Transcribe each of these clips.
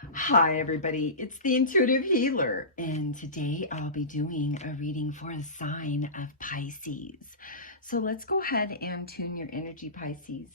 Hi everybody, it's the Intuitive Healer, and today I'll be doing a reading for the sign of Pisces. So let's go ahead and tune your energy, Pisces.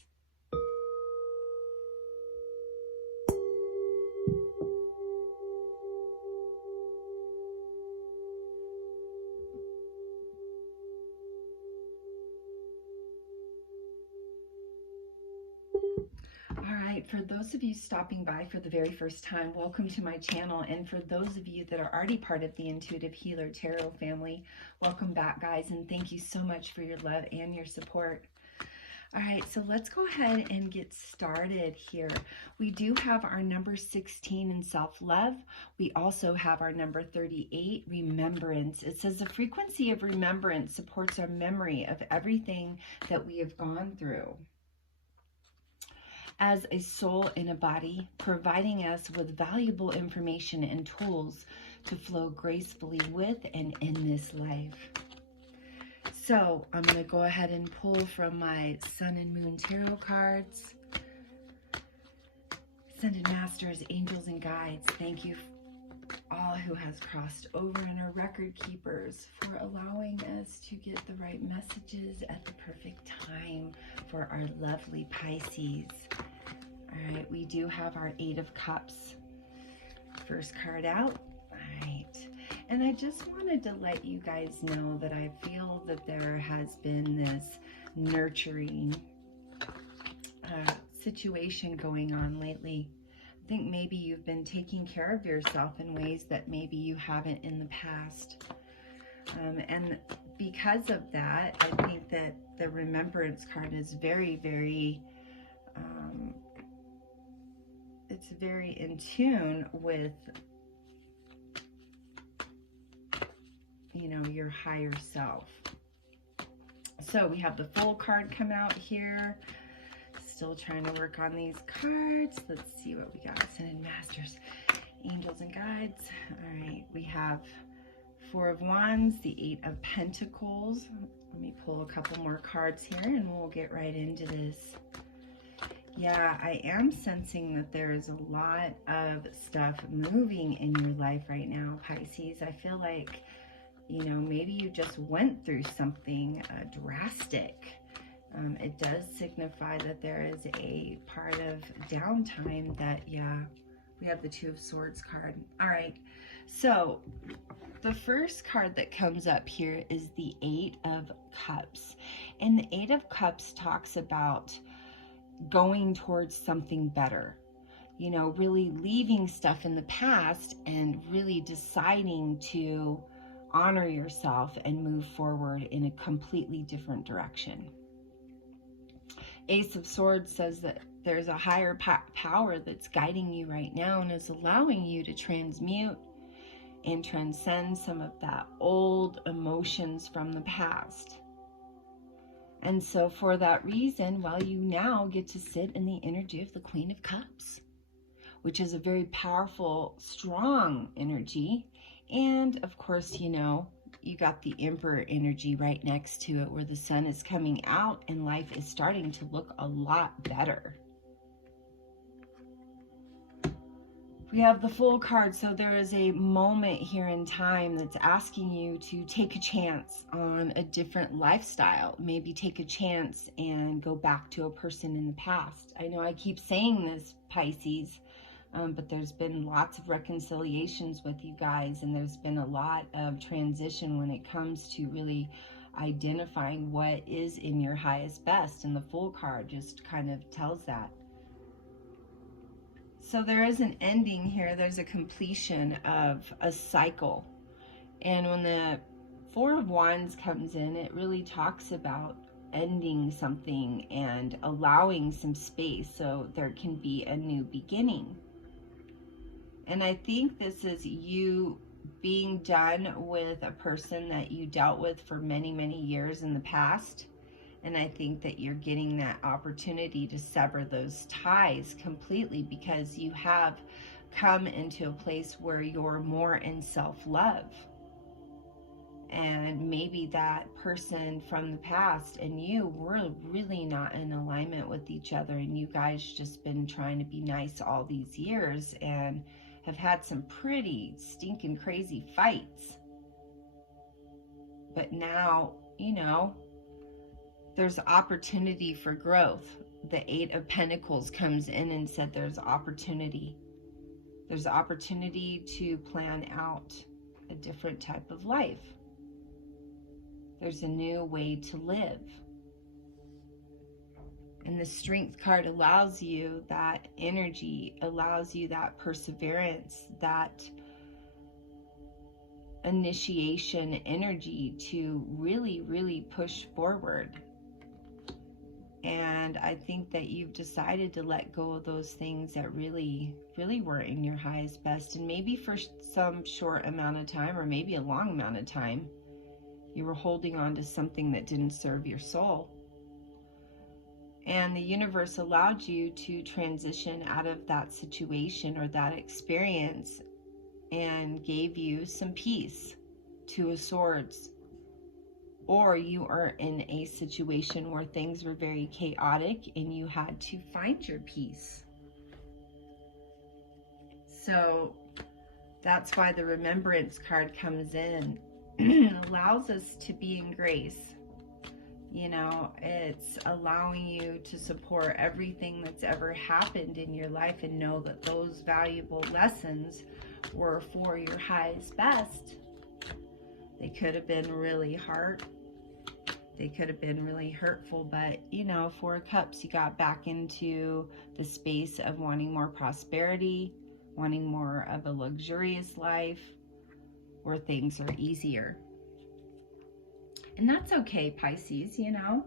All right, for those of you stopping by for the very first time, welcome to my channel. And for those of you that are already part of the Intuitive Healer Tarot family, welcome back, guys. And thank you so much for your love and your support. All right, so let's go ahead and get started here. We do have our number 16 in self-love. We also have our number 38, remembrance. It says the frequency of remembrance supports our memory of everything that we have gone through as a soul in a body, providing us with valuable information and tools to flow gracefully with and in this life. So I'm going to go ahead and pull from my Sun and Moon Tarot cards. Ascended Masters, Angels, and Guides, thank you all who has crossed over, and our record keepers for allowing us to get the right messages at the perfect time for our lovely Pisces. All right, we do have our Eight of Cups. First card out. All right. And I just wanted to let you guys know that I feel that there has been this nurturing situation going on lately. I think maybe you've been taking care of yourself in ways that maybe you haven't in the past. And because of that, I think that the remembrance card is very, very, it's very in tune with, you know, your higher self. So we have the Fool card come out here. Still trying to work on these cards. Let's see what we got. Ascended Masters, Angels, and Guides. All right, we have Four of Wands, the Eight of Pentacles. Let me pull a couple more cards here and we'll get right into this. Yeah, I am sensing that there is a lot of stuff moving in your life right now, Pisces. I feel like, you know, maybe you just went through something drastic. It does signify that there is a part of downtime that, yeah, we have the Two of Swords card. All right, so the first card that comes up here is the Eight of Cups. And the Eight of Cups talks about going towards something better. You know, really leaving stuff in the past and really deciding to honor yourself and move forward in a completely different direction. Ace of Swords says that there's a higher power that's guiding you right now and is allowing you to transmute and transcend some of that old emotions from the past. And so for that reason, well, you now get to sit in the energy of the Queen of Cups, which is a very powerful, strong energy. And of course, you know, you got the Emperor energy right next to it, where the sun is coming out and life is starting to look a lot better. We have the Fool card, so there is a moment here in time that's asking you to take a chance on a different lifestyle. Maybe take a chance and go back to a person in the past. I know I keep saying this, Pisces, but there's been lots of reconciliations with you guys, and there's been a lot of transition when it comes to really identifying what is in your highest best, and the Fool card just kind of tells that. So there is an ending here. There's a completion of a cycle. And when the Four of Wands comes in, it really talks about ending something and allowing some space so there can be a new beginning. And I think this is you being done with a person that you dealt with for many, many years in the past. And I think that you're getting that opportunity to sever those ties completely, because you have come into a place where you're more in self-love. And maybe that person from the past and you were really not in alignment with each other, and you guys just been trying to be nice all these years and have had some pretty stinking crazy fights. But now, you know, there's opportunity for growth. The Eight of Pentacles comes in and said there's opportunity. There's opportunity to plan out a different type of life. There's a new way to live. And the Strength card allows you that energy, allows you that perseverance, that initiation energy to really, really push forward. And I think that you've decided to let go of those things that really, really weren't in your highest best. And maybe for some short amount of time, or maybe a long amount of time, you were holding on to something that didn't serve your soul. And the universe allowed you to transition out of that situation or that experience and gave you some peace. Two of Swords. Or you are in a situation where things were very chaotic and you had to find your peace. So that's why the Remembrance card comes in. It allows us to be in grace. You know, it's allowing you to support everything that's ever happened in your life and know that those valuable lessons were for your highest best. They could have been really hard. They could have been really hurtful, but, you know, Four of Cups, you got back into the space of wanting more prosperity, wanting more of a luxurious life where things are easier. And that's okay, Pisces, you know.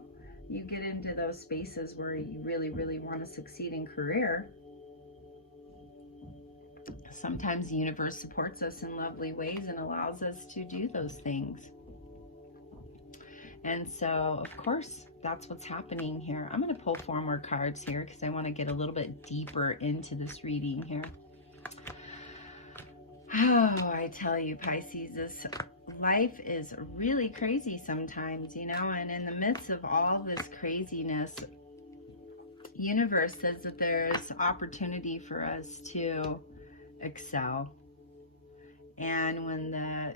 You get into those spaces where you really, really want to succeed in career. Sometimes the universe supports us in lovely ways and allows us to do those things. And so, of course, that's what's happening here. I'm going to pull 4 more cards here because I want to get a little bit deeper into this reading here. Oh, I tell you, Pisces, this life is really crazy sometimes, you know, and in the midst of all this craziness, universe says that there's opportunity for us to excel. And when the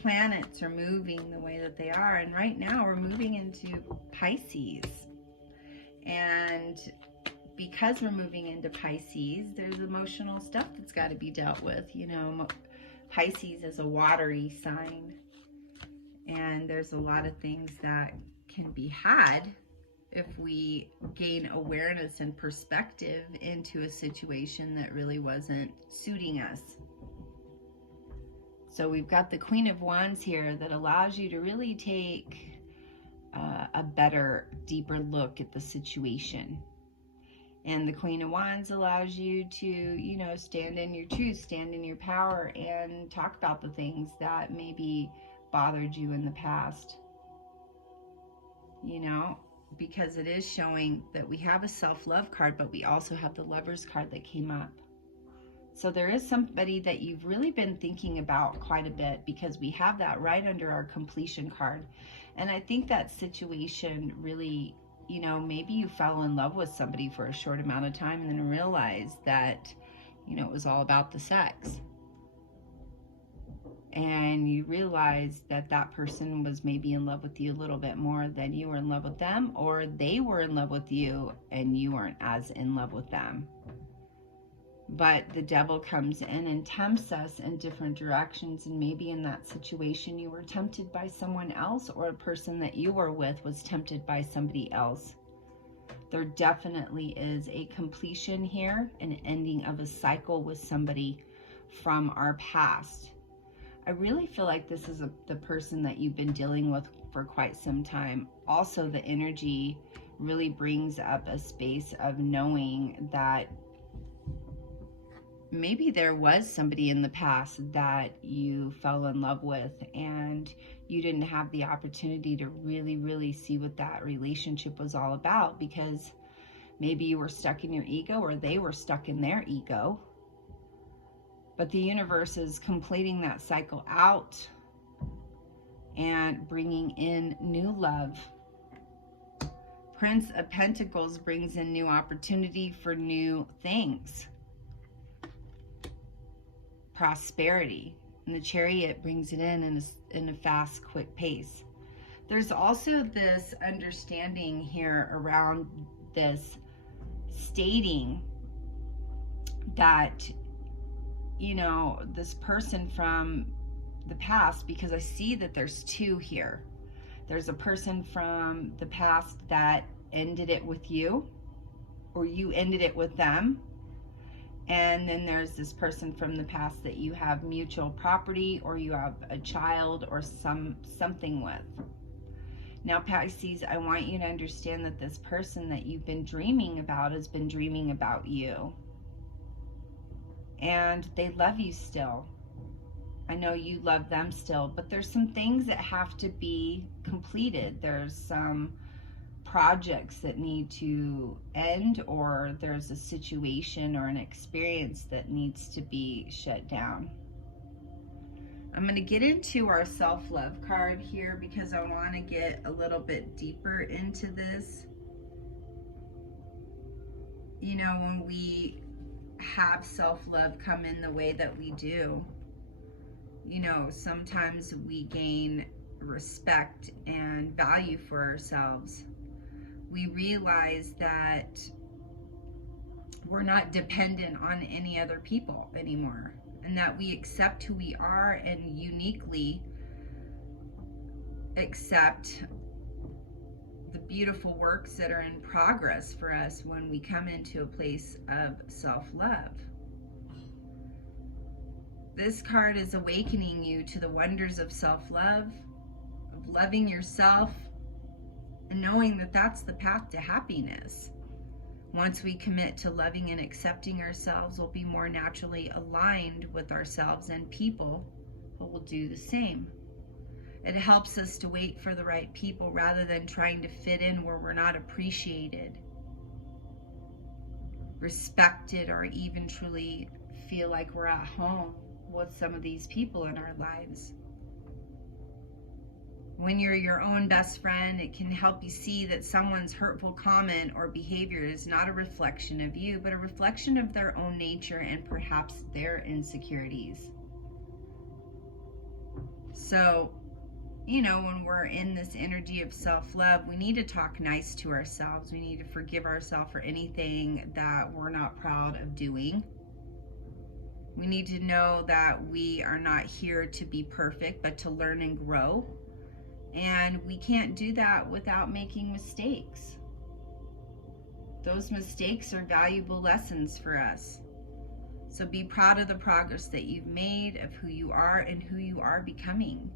planets are moving the way that they are, and right now we're moving into Pisces, and because we're moving into Pisces, there's emotional stuff that's got to be dealt with. You know, Pisces is a watery sign, and there's a lot of things that can be had if we gain awareness and perspective into a situation that really wasn't suiting us. So we've got the Queen of Wands here that allows you to really take a better, deeper look at the situation. And the Queen of Wands allows you to, you know, stand in your truth, stand in your power, and talk about the things that maybe bothered you in the past. You know, because it is showing that we have a self-love card, but we also have the Lovers card that came up. So there is somebody that you've really been thinking about quite a bit, because we have that right under our completion card. And I think that situation really, you know, maybe you fell in love with somebody for a short amount of time and then realized that, you know, it was all about the sex. And you realized that that person was maybe in love with you a little bit more than you were in love with them, or they were in love with you and you weren't as in love with them. But the devil comes in and tempts us in different directions, and maybe in that situation you were tempted by someone else, or a person that you were with was tempted by somebody else. There definitely is a completion here, an ending of a cycle with somebody from our past. I really feel like this is the person that you've been dealing with for quite some time. Also, the energy really brings up a space of knowing that maybe there was somebody in the past that you fell in love with and you didn't have the opportunity to really, really see what that relationship was all about, because maybe you were stuck in your ego or they were stuck in their ego. But the universe is completing that cycle out and bringing in new love. Prince of Pentacles brings in new opportunity for new things. Prosperity. And the Chariot brings it in a fast, quick pace. There's also this understanding here around this, stating that, you know, this person from the past, because I see that there's two here. There's a person from the past that ended it with you, or you ended it with them. And then there's this person from the past that you have mutual property, or you have a child or something with. Now, Pisces, I want you to understand that this person that you've been dreaming about has been dreaming about you. And they love you still. I know you love them still, but there's some things that have to be completed. There's some projects that need to end, or there's a situation or an experience that needs to be shut down. I'm going to get into our self-love card here because I want to get a little bit deeper into this. You know, when we have self-love come in the way that we do, you know, sometimes we gain respect and value for ourselves. We realize that we're not dependent on any other people anymore, and that we accept who we are and uniquely accept the beautiful works that are in progress for us when we come into a place of self-love. This card is awakening you to the wonders of self-love, of loving yourself, and knowing that that's the path to happiness. Once we commit to loving and accepting ourselves, we'll be more naturally aligned with ourselves, and people will do the same. It helps us to wait for the right people rather than trying to fit in where we're not appreciated, respected, or even truly feel like we're at home with some of these people in our lives. When you're your own best friend, it can help you see that someone's hurtful comment or behavior is not a reflection of you, but a reflection of their own nature and perhaps their insecurities. So, you know, when we're in this energy of self-love, we need to talk nice to ourselves. We need to forgive ourselves for anything that we're not proud of doing. We need to know that we are not here to be perfect, but to learn and grow. And we can't do that without making mistakes. Those mistakes are valuable lessons for us. So be proud of the progress that you've made, of who you are and who you are becoming.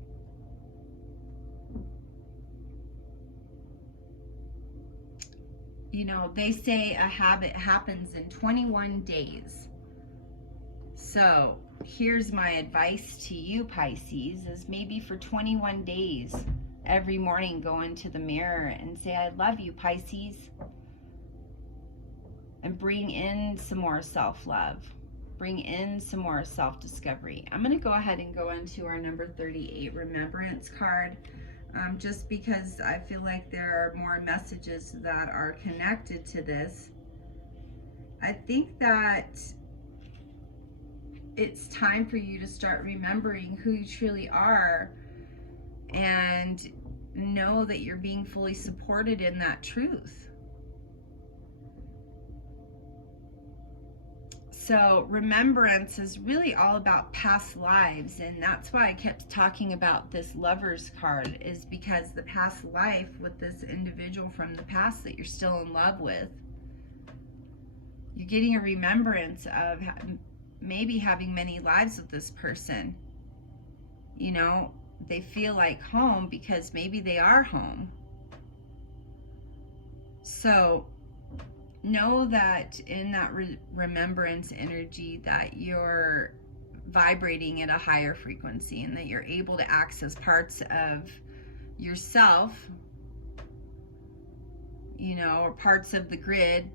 You know, they say a habit happens in 21 days. So here's my advice to you, Pisces, is maybe for 21 days, every morning go into the mirror and say, I love you, Pisces. And bring in some more self-love. Bring in some more self-discovery. I'm going to go ahead and go into our number 38 remembrance card. Just because I feel like there are more messages that are connected to this. I think that it's time for you to start remembering who you truly are and know that you're being fully supported in that truth. So remembrance is really all about past lives, and that's why I kept talking about this Lover's card, is because the past life with this individual from the past that you're still in love with, you're getting a remembrance of maybe having many lives with this person. You know, they feel like home because maybe they are home. So know that in that remembrance energy that you're vibrating at a higher frequency, and that you're able to access parts of yourself, you know, or parts of the grid,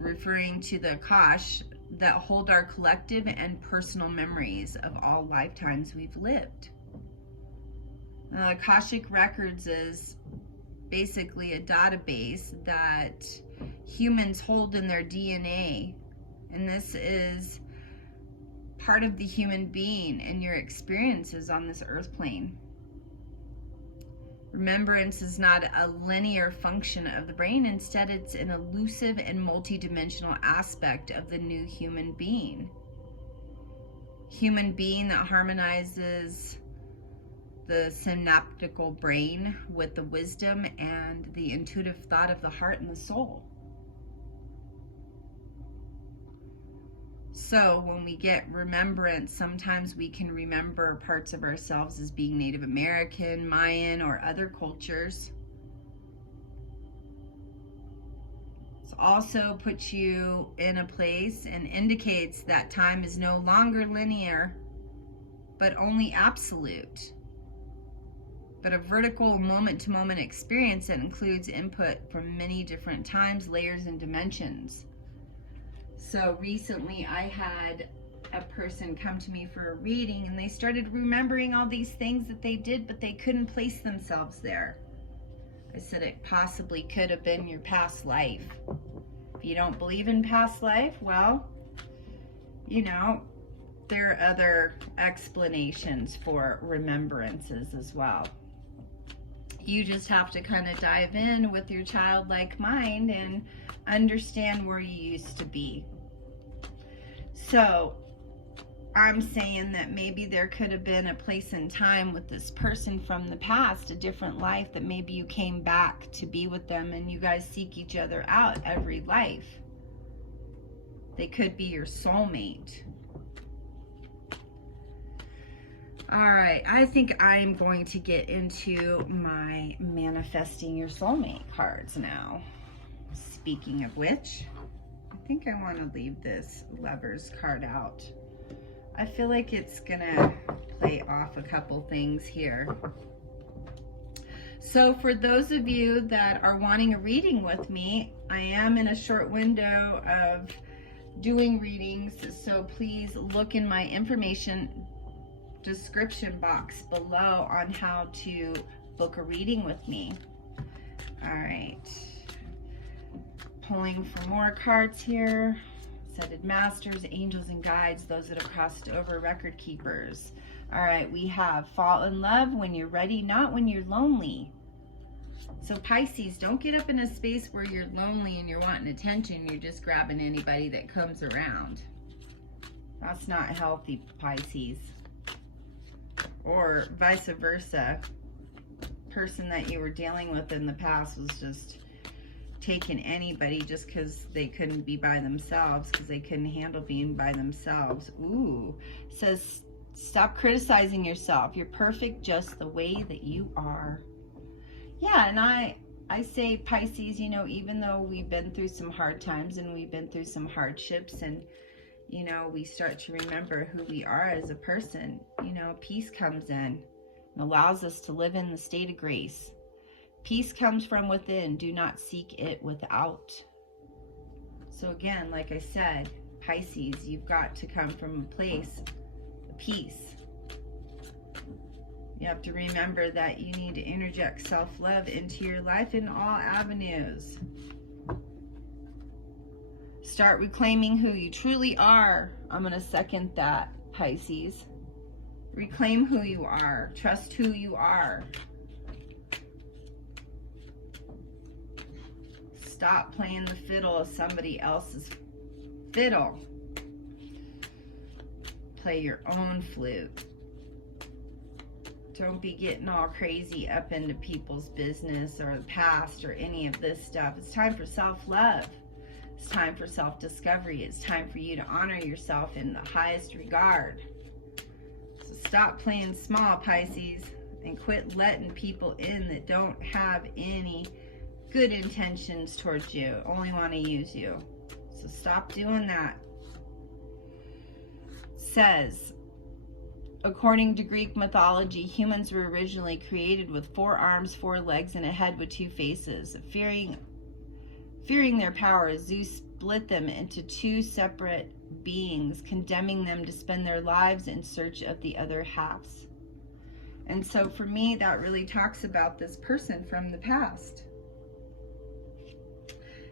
referring to the Akash, that hold our collective and personal memories of all lifetimes we've lived. Akashic Records is basically a database that humans hold in their DNA. And this is part of the human being and your experiences on this earth plane. Remembrance is not a linear function of the brain. Instead, it's an elusive and multidimensional aspect of the new human being. Human being that harmonizes the synaptical brain with the wisdom and the intuitive thought of the heart and the soul. So when we get remembrance, sometimes we can remember parts of ourselves as being Native American, Mayan, or other cultures. It also puts you in a place and indicates that time is no longer linear, but only absolute. But a vertical moment-to-moment experience that includes input from many different times, layers, and dimensions. So recently I had a person come to me for a reading, and they started remembering all these things that they did, but they couldn't place themselves there. I said it possibly could have been your past life. If you don't believe in past life, well, you know, there are other explanations for remembrances as well. You just have to kind of dive in with your childlike mind and understand where you used to be. So I'm saying that maybe there could have been a place and time with this person from the past, a different life, that maybe you came back to be with them and you guys seek each other out every life. They could be your soulmate. All right, I think I'm going to get into my manifesting your soulmate cards now. Speaking of which, I think I want to leave this Lovers card out. I feel like it's gonna play off a couple things here. So for those of you that are wanting a reading with me, I am in a short window of doing readings, so please look in my information description box below on how to book a reading with me. All right, pulling for more cards here. Ascended masters, angels and guides, those that have crossed over, record keepers. All right, we have fall in love when you're ready, not when you're lonely. So Pisces, don't get up in a space where you're lonely and you're wanting attention. You're just grabbing anybody that comes around. That's not healthy, Pisces. Or vice versa. Person that you were dealing with in the past was just taking anybody just because they couldn't be by themselves, because they couldn't handle being by themselves. Ooh, says stop criticizing yourself. You're perfect just the way that you are. Yeah, and I say, Pisces, you know, even though we've been through some hard times and we've been through some hardships, and you know, we start to remember who we are as a person, you know, peace comes in and allows us to live in the state of grace. Peace comes from within. Do not seek it without. So again, like I said, Pisces, you've got to come from a place of peace. You have to remember that you need to interject self-love into your life in all avenues. Start reclaiming who you truly are. I'm going to second that, Pisces. Reclaim who you are. Trust who you are. Stop playing the fiddle of somebody else's fiddle. Play your own flute. Don't be getting all crazy up into people's business or the past or any of this stuff. It's time for self-love. It's time for self-discovery. It's time for you to honor yourself in the highest regard. So stop playing small, Pisces, and quit letting people in that don't have any good intentions towards you, only want to use you. So stop doing that. Says, according to Greek mythology, humans were originally created with 4 arms, 4 legs, and a head with 2 faces. Fearing their power, Zeus split them into 2 separate beings, condemning them to spend their lives in search of the other halves. And so for me, that really talks about this person from the past.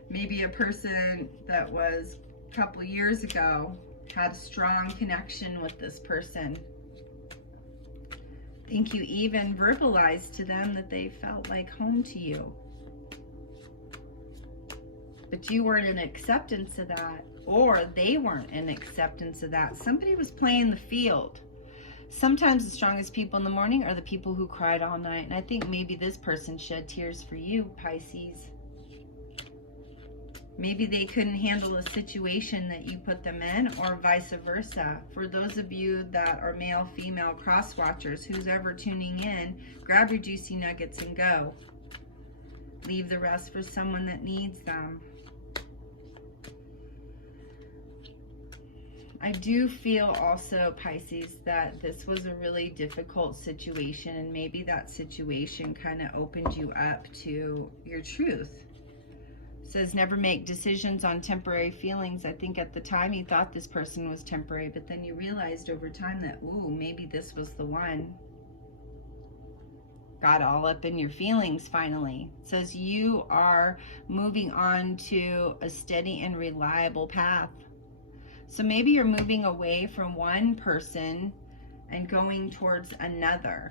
Maybe a person that was a couple years ago had a strong connection with this person. I think you even verbalized to them that they felt like home to you. But you weren't in acceptance of that, or they weren't in acceptance of that. Somebody was playing the field. Sometimes the strongest people in the morning are the people who cried all night. And I think maybe this person shed tears for you, Pisces. Maybe they couldn't handle a situation that you put them in, or vice versa. For those of you that are male, female, cross watchers, who's ever tuning in, grab your juicy nuggets and go. Leave the rest for someone that needs them. I do feel also, Pisces, that this was a really difficult situation, and maybe that situation kind of opened you up to your truth. It says never make decisions on temporary feelings. I think at the time you thought this person was temporary, but then you realized over time that, ooh, maybe this was the one. Got all up in your feelings finally. It says you are moving on to a steady and reliable path. So maybe you're moving away from one person and going towards another.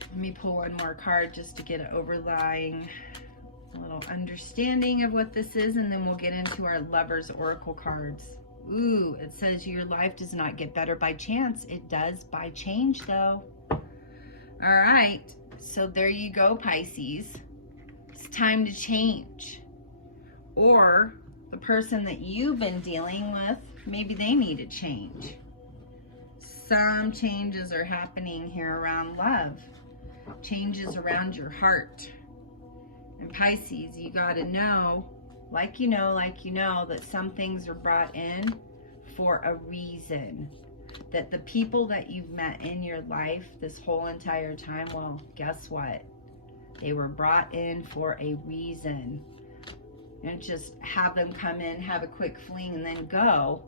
Let me pull one more card just to get an overlying little understanding of what this is, and then we'll get into our Lovers Oracle cards. Ooh, it says your life does not get better by chance. It does by change, though. All right, so there you go, Pisces. It's time to change. Or the person that you've been dealing with, maybe they need a change. Some changes are happening here around love. Changes around your heart. And Pisces, you got to know, like you know, that some things are brought in for a reason. That the people that you've met in your life this whole entire time, well, guess what? They were brought in for a reason. And just have them come in, have a quick fling, and then go.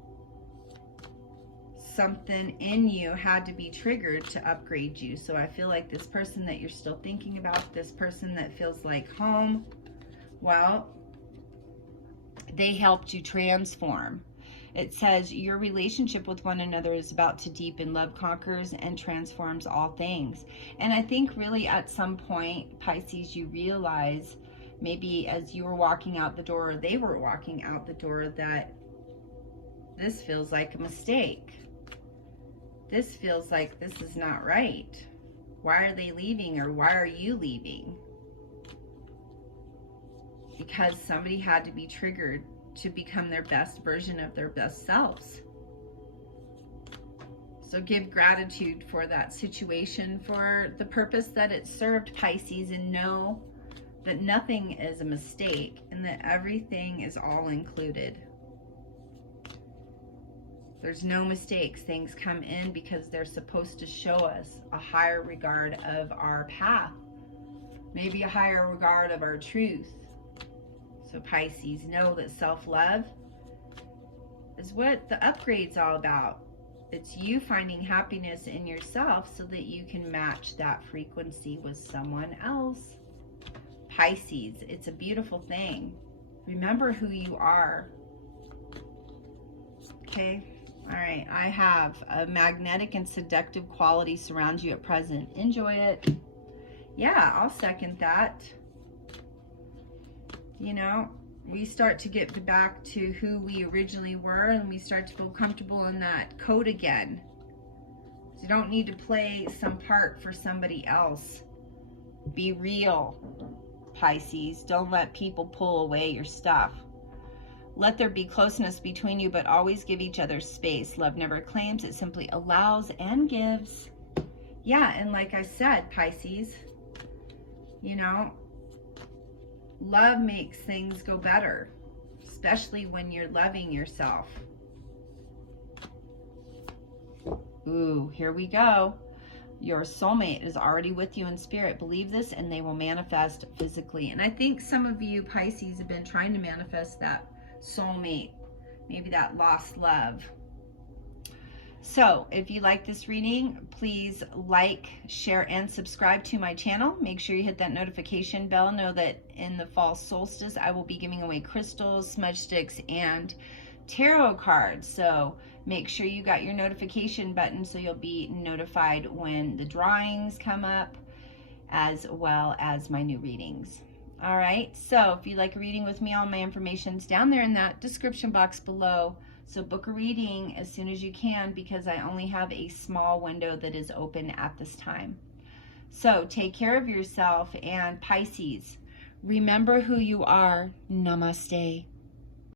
Something in you had to be triggered to upgrade you. So I feel like this person that you're still thinking about, this person that feels like home, well, they helped you transform. It says your relationship with one another is about to deepen. Love conquers and transforms all things. And I think really at some point, Pisces, you realize, maybe as you were walking out the door, or they were walking out the door, that this feels like a mistake. This feels like this is not right. Why are they leaving, or why are you leaving? Because somebody had to be triggered to become their best version of their best selves. So give gratitude for that situation, for the purpose that it served, Pisces, and know that nothing is a mistake and that everything is all included. There's no mistakes. Things come in because they're supposed to show us a higher regard of our path, maybe a higher regard of our truth. So Pisces, know that self-love is what the upgrade's all about. It's you finding happiness in yourself so that you can match that frequency with someone else. Pisces, it's a beautiful thing. Remember who you are. Okay? All right, I have a magnetic and seductive quality surrounds you at present. Enjoy it. Yeah, I'll second that. You know, we start to get back to who we originally were, and we start to feel comfortable in that code again. So you don't need to play some part for somebody else. Be real, Pisces. Don't let people pull away your stuff. Let there be closeness between you, but always give each other space. Love never claims, it simply allows and gives. Yeah, and like I said, Pisces, you know, love makes things go better, especially when you're loving yourself. Ooh, here we go. Your soulmate is already with you in spirit. Believe this and they will manifest physically. And I think some of you, Pisces, have been trying to manifest that soulmate, maybe that lost love. So if you like this reading, please like, share, and subscribe to my channel. Make sure you hit that notification bell. Know that in the fall solstice, I will be giving away crystals, smudge sticks, and tarot cards. So make sure you got your notification button so you'll be notified when the drawings come up, as well as my new readings. All right, so if you'd like a reading with me, all my information's down there in that description box below. So book a reading as soon as you can, because I only have a small window that is open at this time. So take care of yourself, and Pisces, remember who you are. Namaste.